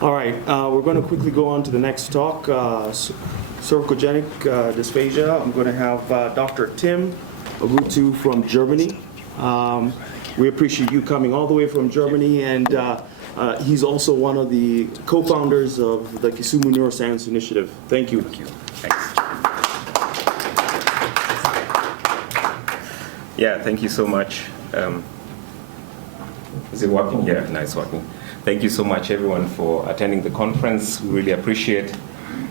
All right, we're going to quickly go on to the next talk, cervicogenic dysphagia. I'm going to have Dr. Tim Ogutu from Germany. We appreciate you coming all the way from Germany, and he's also one of the co-founders of the Kisumu Neuroscience Initiative. Thank you. Thank you. Thanks. Yeah, thank you so much. Is it working? Yeah, no, it's working. Thank you so much, everyone, for attending the conference. We really appreciate.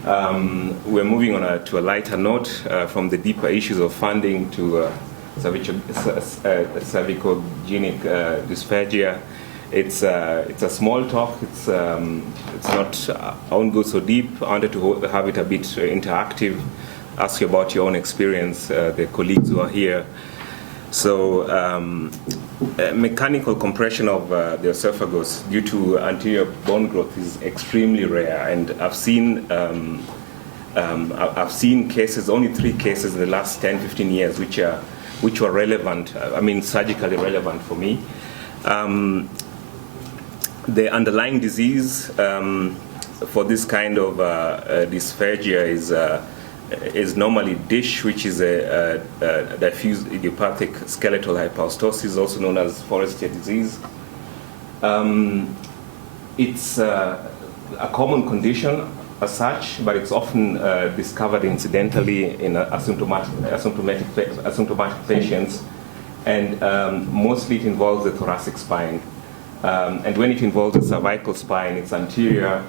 We're moving on to a lighter note from the deeper issues of funding to cervicogenic dysphagia. It's a small talk. It's not. I won't go so deep. I wanted to have it a bit interactive. Ask you about your own experience, the colleagues who are here. So, mechanical compression of the esophagus due to anterior bone growth is extremely rare, and I've seen cases, only 3 cases in the last 10-15 years, which were relevant. I mean, surgically relevant for me. The underlying disease for this kind of dysphagia is normally DISH, which is a diffuse idiopathic skeletal hyperostosis, also known as Forestier disease. It's a common condition as such, but it's often discovered incidentally in asymptomatic patients, and mostly it involves the thoracic spine. And when it involves the cervical spine, it's anterior,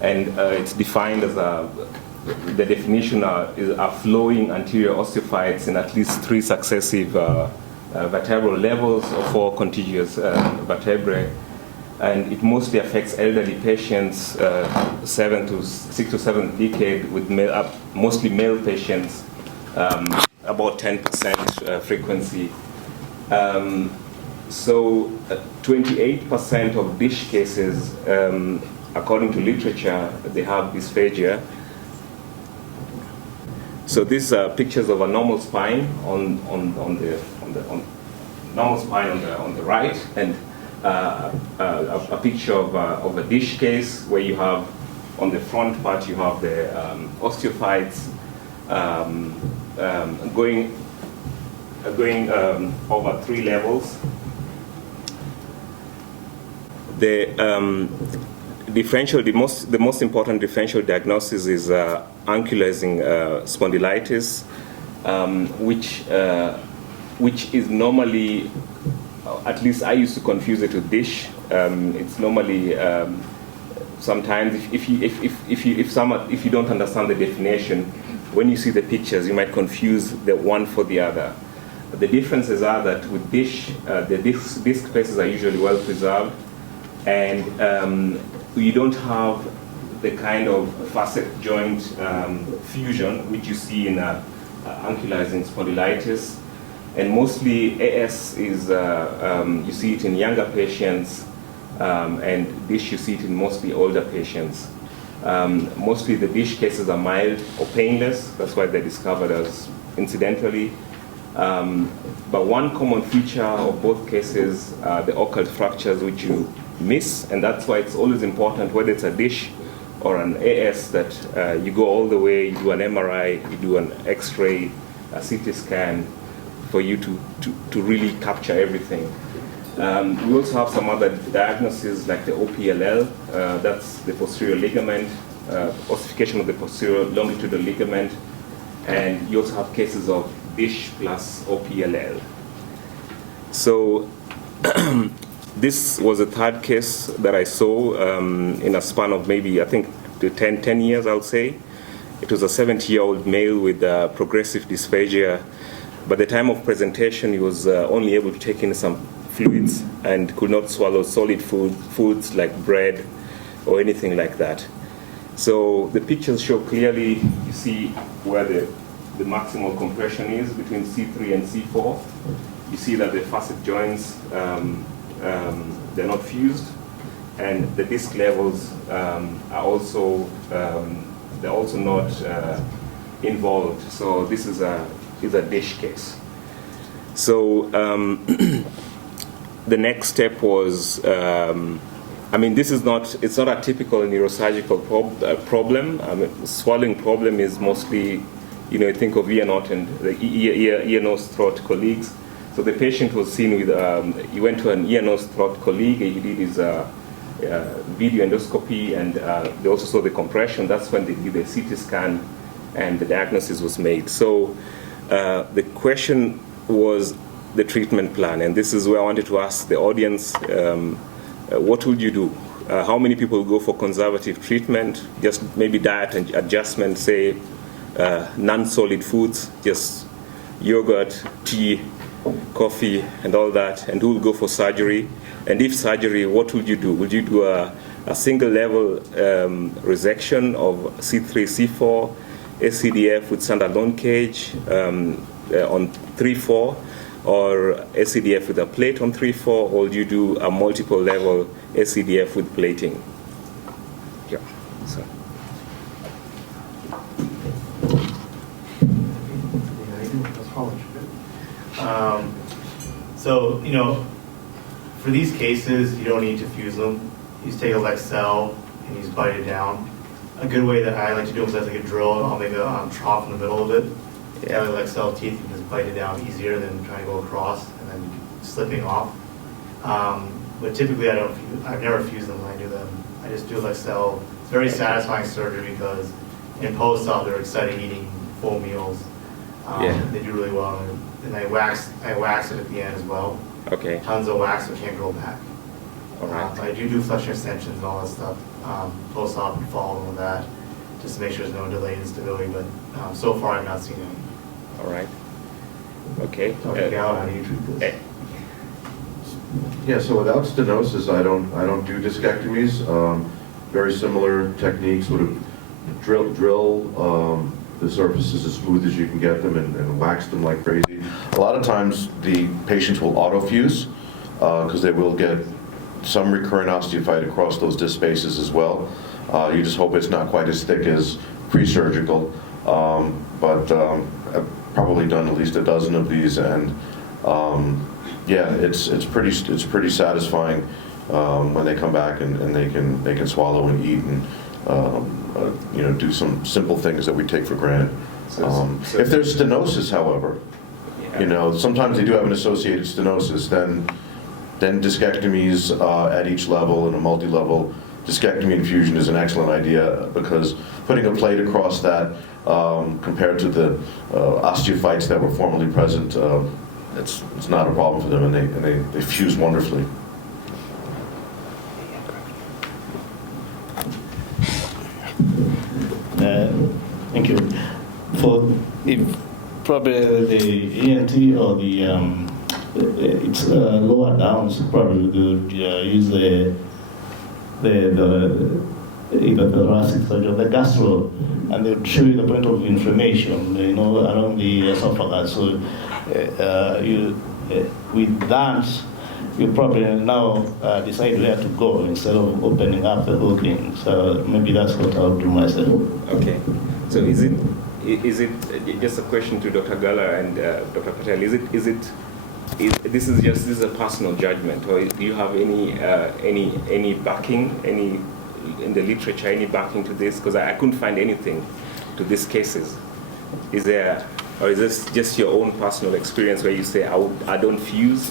and it's defined as the definition are flowing anterior osteophytes in at least 3 successive vertebral levels or 4 contiguous vertebrae, and it mostly affects elderly patients, 6 to 7 decade, with mostly male patients, about 10% frequency. So 28% of DISH cases, according to literature, they have dysphagia. So these are pictures of a normal spine on the normal spine on the right, and a picture of a DISH case where you have on the front part you have the osteophytes going over 3 levels. The most important differential diagnosis is ankylosing spondylitis, which is normally, at least I used to confuse it with DISH. It's normally sometimes if you don't understand the definition, when you see the pictures, you might confuse the one for the other. The differences are that with DISH, the disc spaces are usually well preserved, and you don't have the kind of facet joint fusion which you see in ankylosing spondylitis, and mostly AS is you see it in younger patients, and DISH you see it in mostly older patients. Mostly the DISH cases are mild or painless. That's why they're discovered as incidentally. But one common feature of both cases are the occult fractures which you miss, and that's why it's always important, whether it's a DISH or an AS, that you go all the way, you do an MRI, you do an X-ray, a CT scan, for you to really capture everything. We also have some other diagnoses like the OPLL, that's the posterior ligament, ossification of the posterior longitudinal ligament, and you also have cases of DISH plus OPLL. So this was the 3rd case that I saw in a span of maybe, I think, 10 years, I would say. It was a 70-year-old male with progressive dysphagia. By the time of presentation, he was only able to take in some fluids and could not swallow solid foods like bread or anything like that. So the pictures show clearly, you see where the maximal compression is between C3 and C4. You see that the facet joints, they're not fused, and the disc levels are also they're also not involved. So this is a DISH case. So the next step was I mean, it's not a typical neurosurgical problem. I mean, swallowing problem is mostly, you think of ear, nose, and the ear, nose, throat colleagues. So the patient was seen with, he went to an ear, nose, throat colleague, he did his video endoscopy, and they also saw the compression. That's when they did the CT scan, and the diagnosis was made. So the question was the treatment plan, and this is where I wanted to ask the audience, what would you do? How many people go for conservative treatment, just maybe diet and adjustment, say non-solid foods, just yogurt, tea, coffee, and all that, and who will go for surgery? And if surgery, what would you do? Would you do a single level resection of C3, C4, SCDF with standalone cage on 3-4, or SCDF with a plate on 3-4, or do you do a multiple level SCDF with plating? Yeah. So. So, for these cases, you don't need to fuse them. You just take a Lexel and you just bite it down. A good way that I like to do them is like a drill, and I'll make a trough in the middle of it. Yeah. With Lexel teeth, you can just bite it down easier than trying to go across and then slipping off. But typically, I've never fused them when I do them. I just do Lexel. It's very satisfying surgery because in post-op, they're excited eating full meals. They do really well. And I wax it at the end as well. Okay. Tons of wax, so it can't grow back. All right. But I do flexion extensions and all that stuff. Post-op and follow them with that, just to make sure there's no delay in stability. But so far, I've not seen any. All right. Okay. Dr. Gallo, how do you treat this? Yeah, so without stenosis, I don't do discectomies. Very similar techniques, sort of drill the surfaces as smooth as you can get them and wax them like crazy. A lot of times the patients will autofuse because they will get some recurrent osteophyte across those disc spaces as well. You just hope it's not quite as thick as pre-surgical, but I've probably done at least a dozen of these, and yeah, it's pretty satisfying when they come back and they can swallow and eat and do some simple things that we take for granted. If there's stenosis, however, sometimes they do have an associated stenosis, then discectomies at each level and a multi-level discectomy infusion is an excellent idea, because putting a plate across that compared to the osteophytes that were formerly present, it's not a problem for them, and they fuse wonderfully. Thank you. For if probably the ENT or it's lower downs, probably would use the thoracic surgery or the gastro, and they would show you the point of inflammation, around the esophagus. So with that, you probably now decide where to go instead of opening up the whole thing. So maybe that's what I'll do myself. Okay. So is it just a question to Dr. Gala and Dr. Patel? This is a personal judgment, or do you have any backing, any in the literature, any backing to this? Because I couldn't find anything to these cases. Is there, or is this just your own personal experience where you say I don't fuse?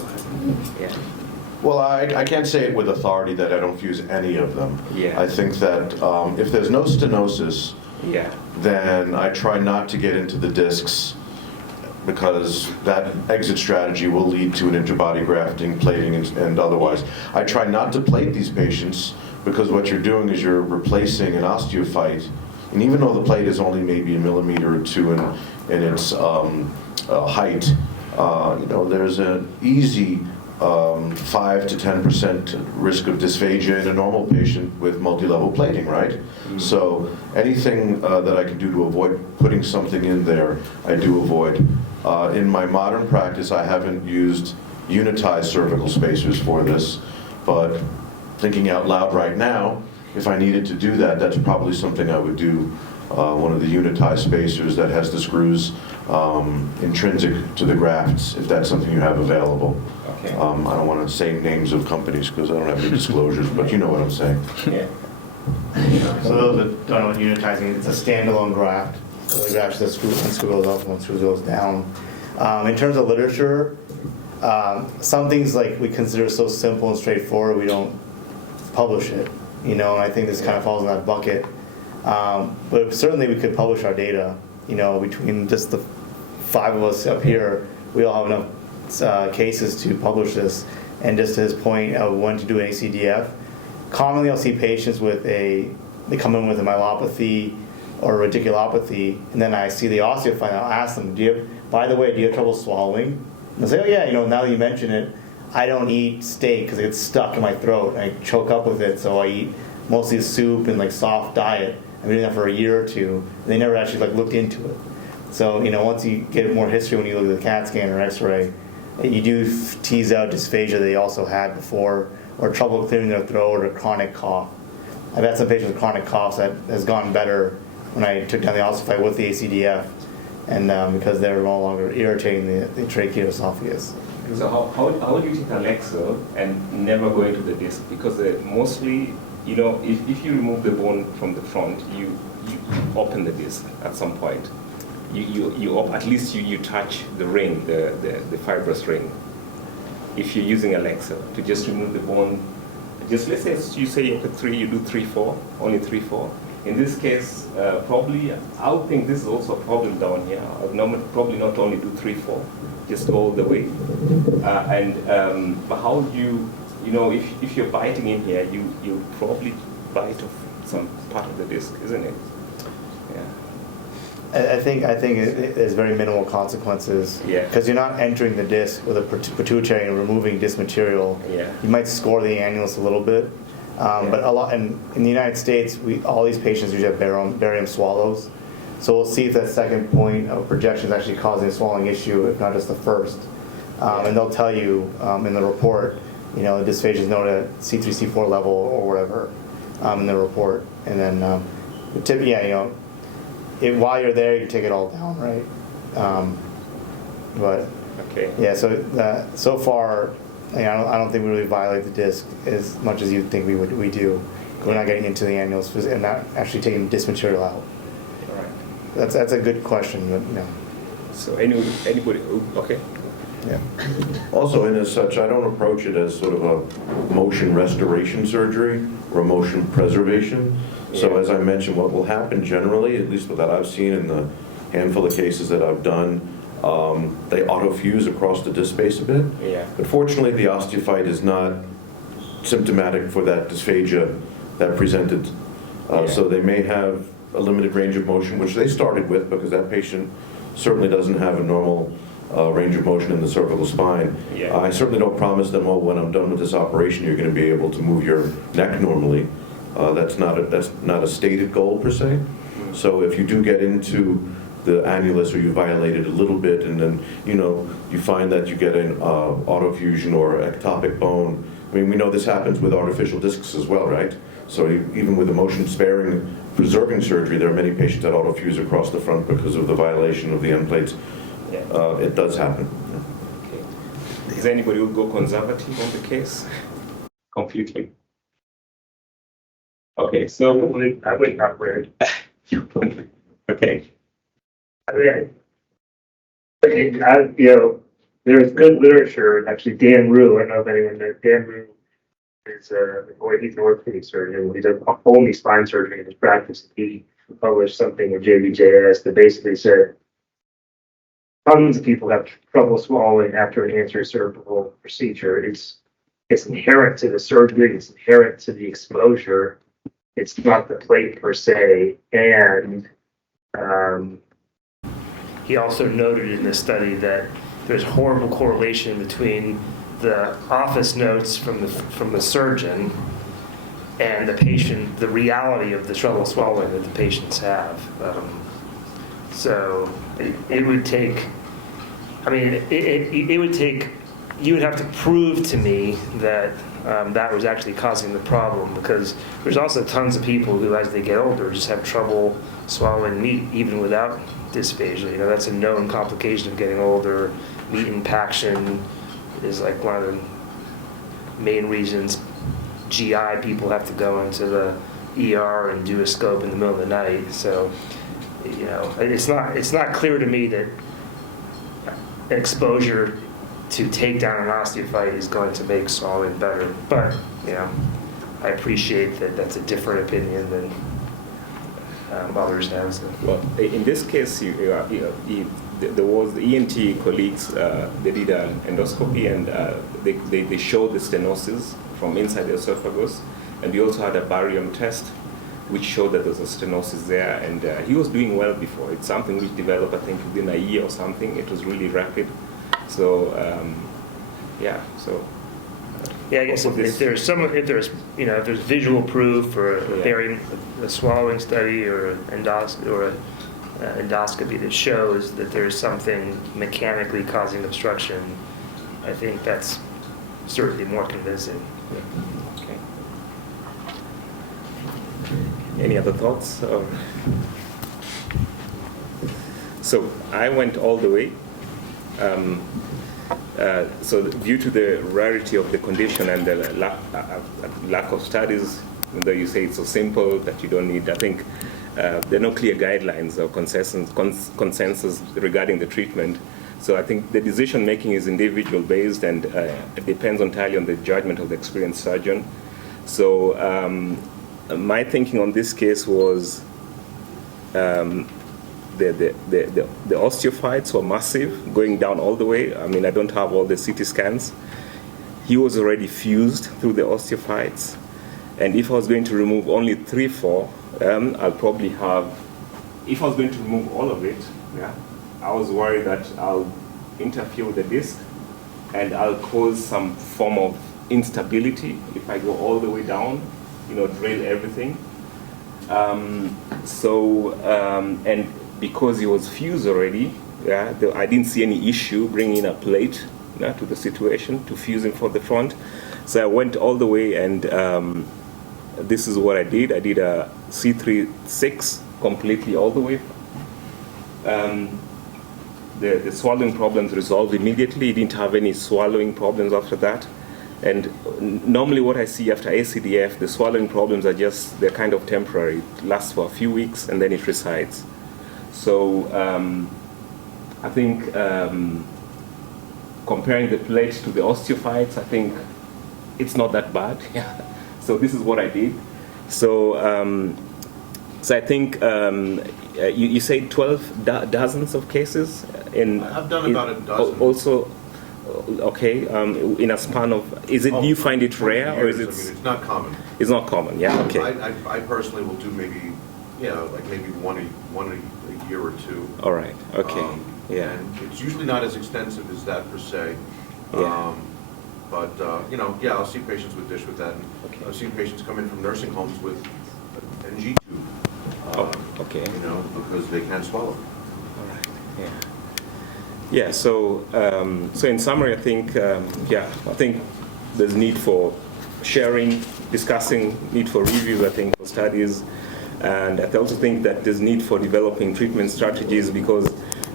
Yeah. Well, I can't say it with authority that I don't fuse any of them. Yeah. I think that if there's no stenosis, then I try not to get into the discs, because that exit strategy will lead to an interbody grafting, plating, and otherwise. I try not to plate these patients, because what you're doing is you're replacing an osteophyte, and even though the plate is only maybe 1 millimeter or 2 in its height, there's an easy 5 to 10% risk of dysphagia in a normal patient with multi-level plating, right? Mm-hmm. So anything that I can do to avoid putting something in there, I do avoid. In my modern practice, I haven't used unitized cervical spacers for this, but thinking out loud right now, if I needed to do that, that's probably something I would do. One of the unitized spacers that has the screws intrinsic to the grafts, if that's something you have available. Okay. I don't want to say names of companies because I don't have any disclosures, but you know what I'm saying. Yeah. So those that don't know what unitizing, it's a standalone graft. So the graft just one screw goes up, one screw goes down. In terms of literature, some things like we consider so simple and straightforward, we don't publish it, and I think this kind of falls in that bucket. But certainly we could publish our data, between just the 5 of us up here, we all have enough cases to publish this. And just to his point of when to do an ACDF, commonly I'll see patients they come in with a myelopathy or radiculopathy, and then I see the osteophyte, and I'll ask them, by the way, do you have trouble swallowing? And they'll say, oh yeah, now that you mention it, I don't eat steak because it gets stuck in my throat and I choke up with it, so I eat mostly soup and like soft diet. I've been doing that for a year or two. And they never actually looked into it. So, once you get more history when you look at the CAT scan or x-ray, you do tease out dysphagia they also had before, or trouble clearing their throat, or chronic cough. I've had some patients with chronic coughs that has gone better when I took down the ossified with the ACDF, and because they're no longer irritating the tracheoesophagus. So how do you take Alexa and never go into the disc? Because mostly, if you remove the bone from the front, you open the disc at some point. At least you touch the ring, the fibrous ring. If you're using Alexa to just remove the bone, let's say you do 3-4, only 3-4. In this case, probably I would think this is also a problem down here. I would probably not only do 3-4, just go all the way. But how do you, if you're biting in here, you probably bite off some part of the disc, isn't it? Yeah. I think there's very minimal consequences. Yeah. Because you're not entering the disc with a pituitary and removing disc material. Yeah. You might score the annulus a little bit, but a lot. And in the United States, all these patients usually have barium swallows. So we'll see if that second point of projection is actually causing a swallowing issue, if not just the first. And they'll tell you in the report, dysphagia is known at C3, C4 level or whatever in the report. And then, while you're there, you take it all down, right? But Okay. yeah, so far, I don't think we really violate the disc as much as you think we do. We're not getting into the annulus and not actually taking disc material out. All right. That's a good question, but So anybody? Okay. yeah. Also, and as such, I don't approach it as sort of a motion restoration surgery or a motion preservation. So Yeah. as I mentioned, what will happen generally, at least what that I've seen in the handful of cases that I've done, they autofuse across the disc space a bit. Yeah. But fortunately, the osteophyte is not symptomatic for that dysphagia that presented. Yeah. So they may have a limited range of motion, which they started with because that patient certainly doesn't have a normal range of motion in the cervical spine. Yeah. I certainly don't promise them, when I'm done with this operation, you're going to be able to move your neck normally. That's not a stated goal per se. So if you do get into the annulus or you violate it a little bit, and then you find that you get an autofusion or ectopic bone. I mean, we know this happens with artificial discs as well, right? So even with the motion-sparing, preserving surgery, there are many patients that autofuse across the front because of the violation of the end plates. Yeah. It does happen. Okay. Is anybody who will go conservative on the case? Completely. Okay, so I would not wear it. okay. I mean, there's good literature. Actually, Dan Rue, I don't know if anyone knows Dan Rue is he's an orthopedic surgeon. He does only spine surgery in his practice. He published something with JVJS that basically said tons of people have trouble swallowing after an anterior cervical procedure. It's inherent to the surgery. It's inherent to the exposure. It's not the plate per se, and he also noted in this study that there's horrible correlation between the office notes from the surgeon and the patient, the reality of the trouble swallowing that the patients have. So it would take, it would take, you would have to prove to me that that was actually causing the problem, because there's also tons of people who, as they get older, just have trouble swallowing meat, even without dysphagia. That's a known complication of getting older, meat impaction, is like one of the main reasons GI people have to go into the ER and do a scope in the middle of the night. So, you know, it's not clear to me that exposure to take down an osteophyte is going to make swallowing better. But, you know, I appreciate that that's a different opinion than others have. So. Well, in this case, there was the ENT colleagues, they did an endoscopy and they showed the stenosis from inside the esophagus. And we also had a barium test which showed that there was a stenosis there. And he was doing well before. It's something which developed, I think, within a year or something. It was really rapid. So, yeah, so. Yeah, I guess if there's visual proof or a swallowing study or endoscopy that shows that there's something mechanically causing obstruction, I think that's certainly more convincing. Yeah. Okay. Any other thoughts? So I went all the way. So due to the rarity of the condition and the lack of studies, even though you say it's so simple that you don't need, I think there are no clear guidelines or consensus regarding the treatment. So I think the decision making is individual based and it depends entirely on the judgment of the experienced surgeon. So my thinking on this case was the osteophytes were massive, going down all the way. I mean, I don't have all the CT scans. He was already fused through the osteophytes. And if I was going to remove only 3-4, I'll probably have, if I was going to remove all of it, yeah, I was worried that I'll interfere with the disc and I'll cause some form of instability if I go all the way down, drill everything. And because he was fused already, yeah, I didn't see any issue bringing a plate to the situation to fuse him for the front. So I went all the way, and this is what I did. I did a C3-6 completely all the way. The swallowing problems resolved immediately. He didn't have any swallowing problems after that. And normally what I see after ACDF, the swallowing problems are they're kind of temporary. It lasts for a few weeks and then it resides. So I think comparing the plate to the osteophytes, I think it's not that bad. Yeah. So this is what I did. So I think you say 12 dozens of cases. I've done about a dozen. Also, okay, in a span of, you find it rare or is it? I mean, it's not common. It's not common, yeah, okay. I personally will do maybe one a year or two. All right, okay, yeah. And it's usually not as extensive as that per se. Yeah. But, I'll see patients with dish with that. And Okay. I've seen patients come in from nursing homes with an NG tube. Okay. Because they can't swallow. All right, yeah. Yeah, so in summary, I think, I think there's need for sharing, discussing, need for reviews, I think, for studies. And I also think that there's need for developing treatment strategies because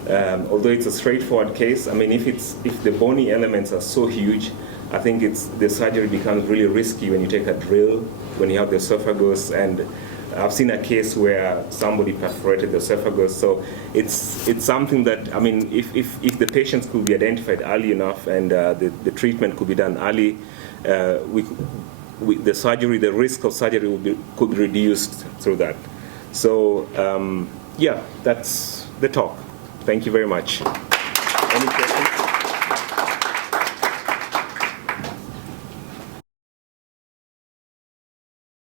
although it's a straightforward case, I mean, if the bony elements are so huge, I think the surgery becomes really risky when you take a drill, when you have the esophagus, and I've seen a case where somebody perforated the esophagus. So it's something that, I mean, if the patients could be identified early enough and the treatment could be done early, the risk of surgery could be reduced through that. So that's the talk. Thank you very much. Any questions?